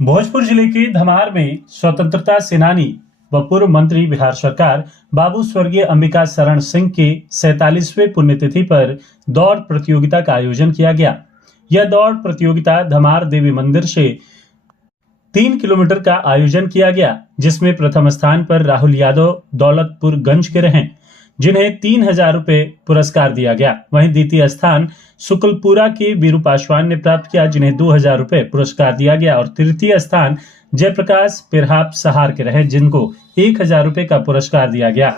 भोजपुर जिले के धमार में स्वतंत्रता सेनानी व पूर्व मंत्री बिहार सरकार बाबू स्वर्गीय अंबिका शरण सिंह के 47वें पुण्यतिथि पर दौड़ प्रतियोगिता का आयोजन किया गया। यह दौड़ प्रतियोगिता धमार देवी मंदिर से 3 किलोमीटर का आयोजन किया गया, जिसमें प्रथम स्थान पर राहुल यादव दौलतपुरगंज के रहे, जिन्हें 3,000 रुपए पुरस्कार दिया गया। वहीं द्वितीय स्थान शुक्लपुरा के वीरू पासवान ने प्राप्त किया, जिन्हें 2,000 रुपए पुरस्कार दिया गया। और तृतीय स्थान जयप्रकाश पिरहाप सहार के रहे, जिनको 1,000 रुपए का पुरस्कार दिया गया।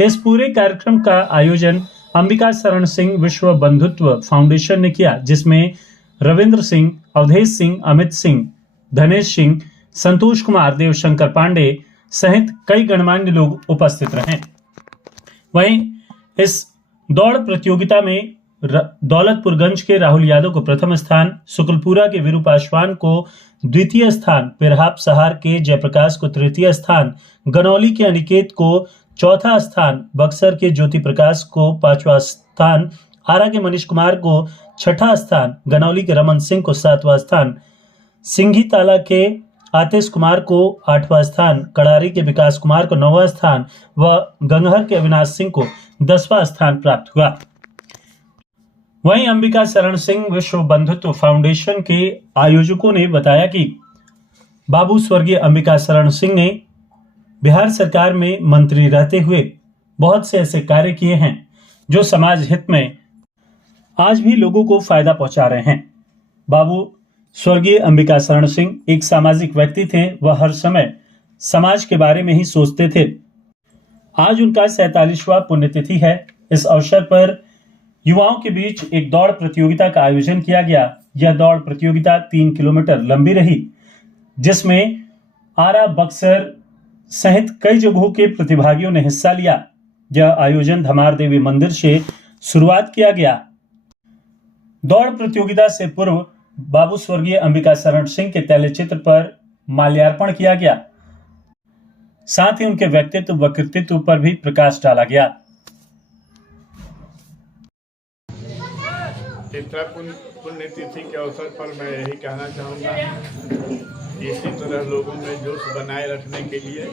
इस पूरे कार्यक्रम का आयोजन अंबिका शरण सिंह विश्व बंधुत्व फाउंडेशन ने किया, जिसमें रविंद्र सिंह, अवधेश सिंह, अमित सिंह, धनेश सिंह, संतोष कुमार, देवशंकर पांडे सहित कई गणमान्य लोग उपस्थित रहे। वहीं इस दौड़ प्रतियोगिता में दौलतपुरगंज के राहुल यादव को प्रथम स्थान, शुक्लपुरा के वीरू पासवान को द्वितीय स्थान, पिरहाप सहार के जयप्रकाश को तृतीय स्थान, गनौली के अनिकेत को चौथा स्थान, बक्सर के ज्योति प्रकाश को 5वां स्थान, आरा के मनीष कुमार को 6ठा स्थान, गनौली के रमन सिंह को 7वां स्थान, सिंघी ताला के आतिश कुमार को 8वां स्थान, कड़ारी के विकास कुमार को 9वां स्थान व गंगहर के अविनाश सिंह को 10वां स्थान प्राप्त हुआ। वहीं अंबिका शरण सिंह विश्व बंधुत्व फाउंडेशन के आयोजकों ने बताया कि बाबू स्वर्गीय अंबिका शरण सिंह ने बिहार सरकार में मंत्री रहते हुए बहुत से ऐसे कार्य किए हैं जो समाज हित में आज भी लोगों को फायदा पहुंचा रहे हैं। बाबू स्वर्गीय अंबिका शरण सिंह एक सामाजिक व्यक्ति थे। वह हर समय समाज के बारे में ही सोचते थे। आज उनका 47वां पुण्यतिथि है। इस अवसर पर युवाओं के बीच एक दौड़ प्रतियोगिता का आयोजन किया गया। यह दौड़ प्रतियोगिता 3 किलोमीटर लंबी रही, जिसमें आरा, बक्सर सहित कई जगहों के प्रतिभागियों ने हिस्सा लिया। यह आयोजन धमार देवी मंदिर से शुरुआत किया गया। दौड़ प्रतियोगिता से पूर्व बाबू स्वर्गीय अंबिका शरण सिंह के तैलचित्र पर माल्यार्पण किया गया। साथ ही उनके व्यक्तित्व व कृतित्व पर भी प्रकाश डाला गया। पुण्यतिथि के अवसर पर मैं यही कहना चाहूँगा, इसी तरह लोगों में जोश बनाए रखने के लिए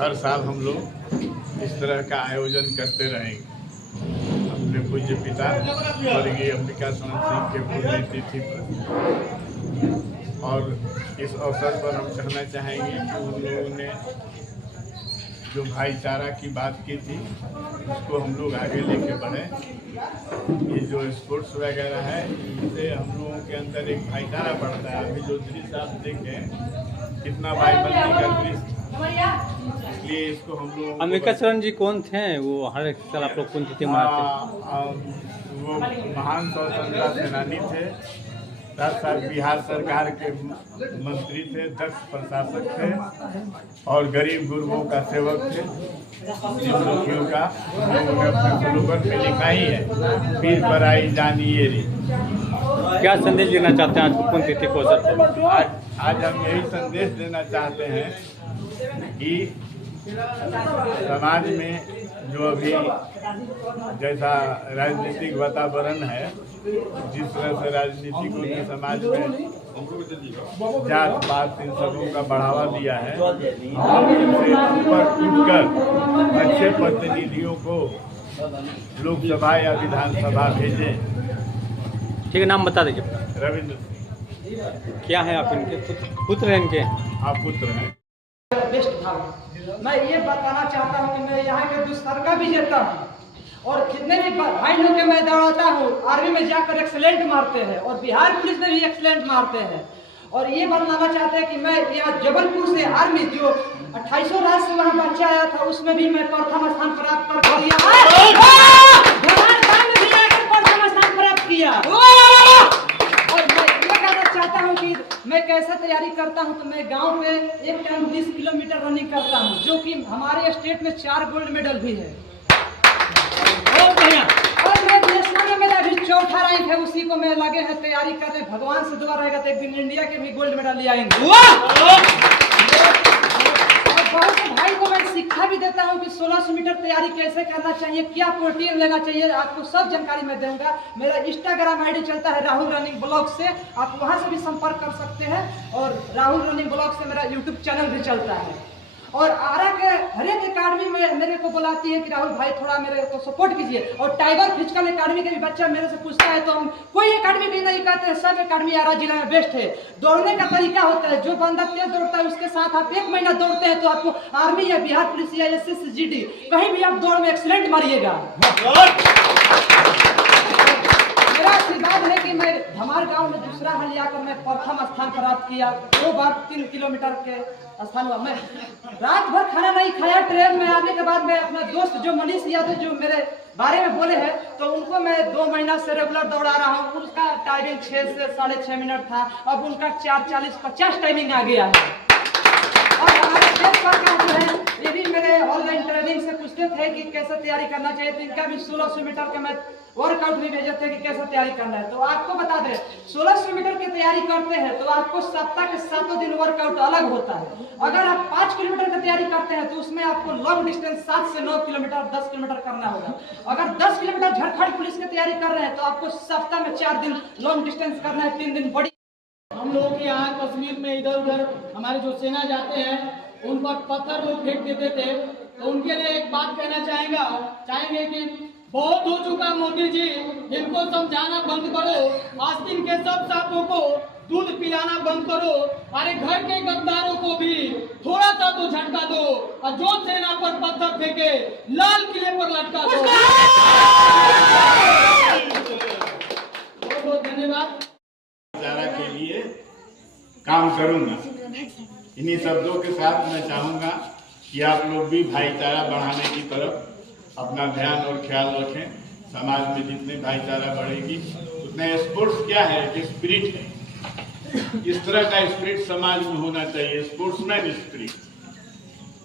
हर साल हम लोग इस तरह का आयोजन करते रहेंगे। अपने पूज्य पिता स्वर्गीय अंबिका शरण सिंह के पुण्यतिथि पर, और इस अवसर पर हम कहना चाहेंगे कि उन लोगों ने जो भाईचारा की बात की थी उसको हम लोग आगे लेके बढ़े। ये जो स्पोर्ट्स वगैरह है, इनसे हम लोगों के अंदर एक भाईचारा बढ़ता है। अभी जो दृश्य आप देखें कितना भाईबंदी का दृश्य, इसलिए इसको हम लोग। अंबिका शरण जी कौन थे? वो हर एक साल आप लोग पुण्यतिथि मनाते। वो महान स्वतंत्रता सेनानी थे, 10 साल बिहार सरकार के मंत्री थे, दक्ष प्रशासक थे और गरीब गुरबों का सेवक थे। जिन लोगों का उन्होंने अपने स्लोगन में लिखा ही है, पीर पर आई जानिए रे। क्या संदेश देना चाहते हैं आज पुण्यतिथि को अवसर पर? आज हम यही संदेश देना चाहते हैं कि समाज में जो अभी जैसा राजनीतिक वातावरण है, जिस तरह से राजनीतिकों ने समाज में जात पात इन सबों का बढ़ावा दिया है, हम इनसे ऊपर उठकर अच्छे प्रतिनिधियों को लोकसभा या विधानसभा भेजें। ठीक है, नाम बता दीजिए। रविंद्र सिंह। क्या है आप इनके पुत्र हैं? इनके आप पुत्र हैं। मैं ये बताना चाहता हूँ कि मैं यहाँ के दूसर का भी जीता हूँ और कितने भी भाई लोग के मैं दौड़ाता हूँ, आर्मी में जाकर एक्सीलेंट मारते हैं और बिहार पुलिस में भी एक्सीलेंट मारते हैं। और ये बताना चाहते हैं कि मैं यहाँ जबलपुर से आर्मी जो 2800 राज्य से वहाँ बच्चा आया था, उसमें भी मैं प्रथम स्थान प्राप्त कर लिया है। प्रथम स्थान प्राप्त किया। चाहता हूँ कि मैं कैसे तैयारी करता हूँ, तो मैं गांव में एक टाइम 20 किलोमीटर रनिंग करता हूँ, जो कि हमारे स्टेट में 4 गोल्ड मेडल भी है। और मैं नेशनल में मेरा अभी 4था रैंक है, उसी को मैं लगे हैं तैयारी करने। भगवान से दुआ रहेगा तो एक दिन इंडिया के भी गोल्ड मेडल ले आएंगे। बहुत से भाई को मैं शिक्षा भी देता हूँ कि 1600 मीटर तैयारी कैसे करना चाहिए, क्या प्रोटीन लेना चाहिए, आपको सब जानकारी मैं दूंगा। मेरा इंस्टाग्राम आईडी चलता है राहुल रनिंग ब्लॉग से, आप वहां से भी संपर्क कर सकते हैं। और राहुल रनिंग ब्लॉग से मेरा यूट्यूब चैनल भी चलता है। और आरा के हर एक अकाडमी में मेरे को बुलाती है कि राहुल भाई थोड़ा मेरे को सपोर्ट कीजिए। और टाइगर फिजिकल अकाडमी के भी बच्चा मेरे से पूछता है तो हम कोई अकाडमी भी नहीं कहते हैं, सब अकाडमी आरा जिला में बेस्ट है। दौड़ने का तरीका होता है, जो बंदा तेज दौड़ता है उसके साथ आप 1 महीना दौड़ते हैं तो आपको आर्मी या बिहार पुलिस या SSC GD कहीं भी आप दौड़ में एक्सीलेंट मारिएगा। मेरा आशीर्वाद है कि मैं धमार गांव में दूसरा हल आकर मैं प्रथम स्थान प्राप्त किया। 2 बार 3 किलोमीटर के स्थान हुआ। मैं रात भर खाना नहीं खाया। ट्रेन में आने के बाद मैं अपना दोस्त जो मनीष यादव जो मेरे बारे में बोले हैं तो उनको मैं 2 महीना से रेगुलर दौड़ा रहा हूँ। उसका टाइमिंग 6 से 6.5 मिनट था, अब उनका 4:40-50 टाइमिंग आ गया है। और हमारे देश सरकार जो है ये भी मेरे ऑनलाइन ट्रेनिंग से पूछते थे कि कैसे तैयारी करना चाहिए, तो इनका भी 1600 मीटर का मैं वर्कआउट भी भेजे थे कि कैसे तैयारी करना है। तो आपको बता दें 1600 मीटर की तैयारी करते हैं तो आपको सप्ताह के 7 दिन वर्कआउट अलग होता है। अगर आप 5 किलोमीटर की तैयारी करते हैं तो उसमें आपको लॉन्ग डिस्टेंस 7 से 9 किलोमीटर 10 किलोमीटर करना होगा। अगर 10 किलोमीटर झारखंड पुलिस की तैयारी कर रहे हैं तो आपको सप्ताह में 4 दिन लॉन्ग डिस्टेंस करना है, 3 दिन बॉडी। हम लोगों के यहाँ कश्मीर में इधर उधर हमारे जो सेना जाते हैं उन पर पत्थर लोग फेंक देते थे, तो उनके लिए एक बात कहना चाहेंगे कि बहुत हो चुका मोदी जी, इनको समझाना बंद करो। आस्तीन के सब सांपों को दूध पिलाना बंद करो। अरे घर के गद्दारों को भी थोड़ा सा तो झटका दो और जो सेना पर पत्थर फेंके लाल किले पर लटका दो। बहुत बहुत धन्यवाद। के लिए काम करूंगा। इन्हीं शब्दों के साथ मैं चाहूंगा कि आप लोग भी भाईचारा बढ़ाने की तरफ अपना ध्यान और ख्याल रखें। समाज में जितने भाईचारा बढ़ेगी उतने स्पोर्ट्स क्या है कि स्पिरिट है, इस तरह का स्पिरिट समाज में होना चाहिए, स्पोर्ट्समैन स्पिरिट,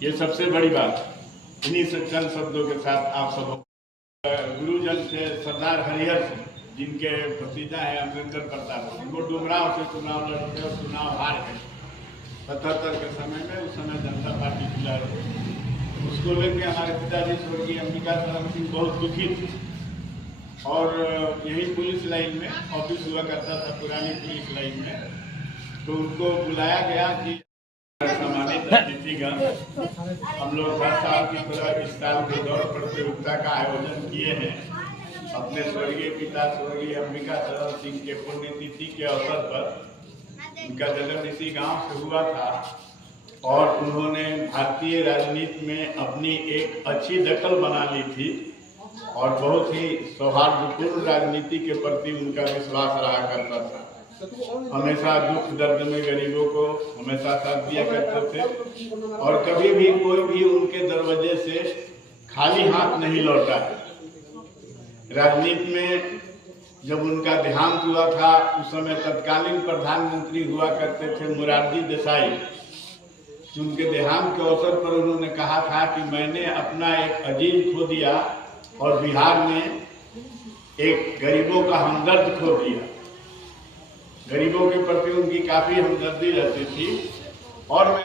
ये सबसे बड़ी बात। इन्हीं चंद शब्दों के साथ आप सब गुरुजन से सरदार हरिहर सिंह जिनके भतीजा है अमरिंदर प्रताप, उनको डुमराव से चुनाव लड़ते और चुनाव हार गए 77 के समय में। उस समय जनता पार्टी जिला उसको लेकर हमारे पिताजी स्वर्गीय अंबिका शरण सिंह बहुत दुखी थे और यही पुलिस लाइन में ऑफिस हुआ करता था, पुरानी पुलिस लाइन में। तो उनको बुलाया गया कि सम्मानित अतिथिगण, हम लोग हर साल की तरह इस साल के दौड़ प्रतियोगिता का आयोजन किए हैं। अपने स्वर्गीय पिता स्वर्गीय अंबिका शरण सिंह के पुण्यतिथि के अवसर पर, उनका जन्म इसी गांव से हुआ था और उन्होंने भारतीय राजनीति में अपनी एक अच्छी दखल बना ली थी और बहुत ही सौहार्दपूर्ण राजनीति के प्रति उनका विश्वास रहा करता था। हमेशा दुख दर्द में गरीबों को हमेशा साथ दिया करते थे और कभी भी कोई भी उनके दरवाजे से खाली हाथ नहीं लौटा। राजनीति में जब उनका देहांत हुआ था उस समय तत्कालीन प्रधानमंत्री हुआ करते थे मोरारजी देसाई, उनके देहांत के अवसर पर उन्होंने कहा था कि मैंने अपना एक अजीज खो दिया और बिहार में एक गरीबों का हमदर्द खो दिया। गरीबों के प्रति उनकी काफी हमदर्दी रहती थी और मैं